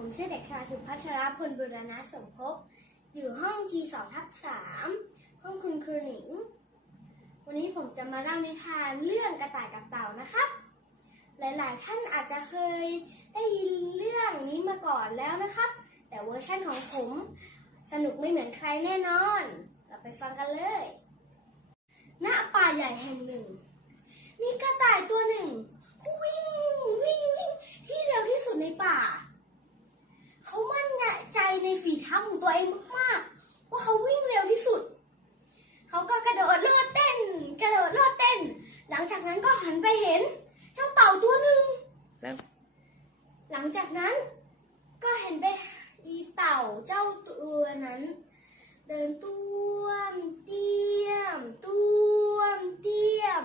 ผมชื่อเด็กชายสุพัชรพลบุรณะสมภพ อยู่ห้อง G2 ทับ3ห้องคุณครูหนิง วันนี้ผมจะมาเล่านิทานเรื่องกระต่ายกับเต่านะครับ หลายๆ ท่านอาจจะเคยได้ยินเรื่องนี้มาก่อนแล้วนะครับ แต่เวอร์ชั่นของผมสนุกไม่เหมือนใครแน่นอน เราไปฟังกันเลย ณ ป่าใหญ่แห่งหนึ่ง มีกระต่ายตัวหนึ่งวิ่งวิ่งวิ่งที่เร็วที่สุดในป่า ท้าของตัวเองมากๆ ว่าเขาวิ่งเร็วที่สุด เขาก็กระโดดโลดเต้น กระโดดโลดเต้น หลังจากนั้นก็หันไปเห็นเจ้าเต่าตัวหนึ่งแล้วหลังจากนั้นก็เห็นไปอีเต่าเจ้าตัวนั้น เดินต้วมเตี้ยมต้วมเตี้ยม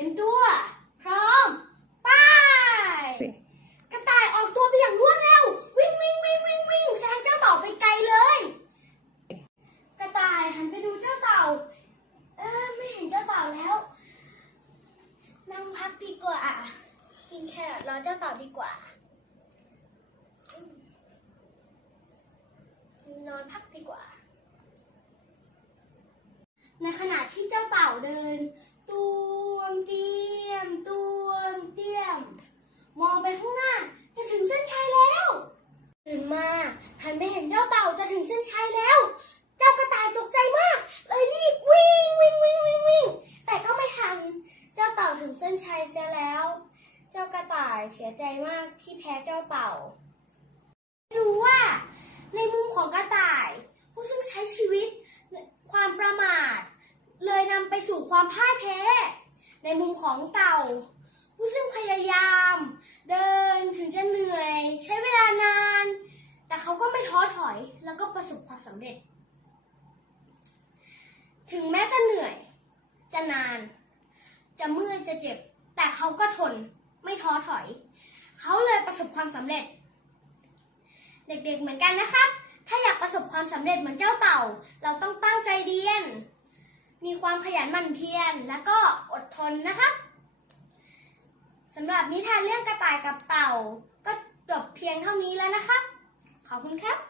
รียมตัว พร้อม ไป กระต่ายออกตัวไปอย่างรวดเร็ว วิ่งวิ่งวิ่งวิ่งวิ่งแซงเจ้าเต่าไปไกลเลย กระต่ายหันไปดูเจ้าเต่า เออไม่เห็นเจ้าเต่าแล้ว นั่งพักดีกว่า กินแครอทรอเจ้าเต่าดีกว่า นอนพักดีกว่า ในขณะที่เจ้าเต่าเดิน เตี้ยมตูมเตี้ยม มองไปข้างหน้า จะถึงเส้นชัยแล้วตื่นมาหันไปเห็นเจ้าเต่าจะถึงเส้นชัยแล้ว เจ้ากระต่ายตกใจมาก เลยรีบวิ่งวิ่งวิ่งวิ่งวิ่งแต่ก็ไม่ทัน เจ้าเต่าถึงเส้นชัยเสียแล้ว เจ้ากระต่ายเสียใจมากที่แพ้เจ้าเต่ารู้ว่า ในมุมของกระต่าย ผู้ซึ่งใช้ชีวิตความประมาท เลยนำไปสู่ความพ่ายแพ้ ในมุมของเต่า ผู้ซึ่งพยายาม เดินถึงจะเหนื่อย ใช้เวลานาน แต่เขาก็ไม่ท้อถอย แล้วก็ประสบความสำเร็จ ถึงแม้จะเหนื่อย จะนาน จะเมื่อยจะเจ็บ แต่เขาก็ทนไม่ท้อถอย เขาเลยประสบความสำเร็จ เด็กๆเหมือนกันนะครับ ถ้าอยากประสบความสำเร็จเหมือนเจ้าเต่า เราต้องตั้งใจเรียน มีความขยันหมั่นเพียรแล้วก็อดทนนะครับสำหรับนิทานเรื่องกระต่ายกับเต่า ก็จบเพียงเท่านี้แล้วนะครับ ขอบคุณครับ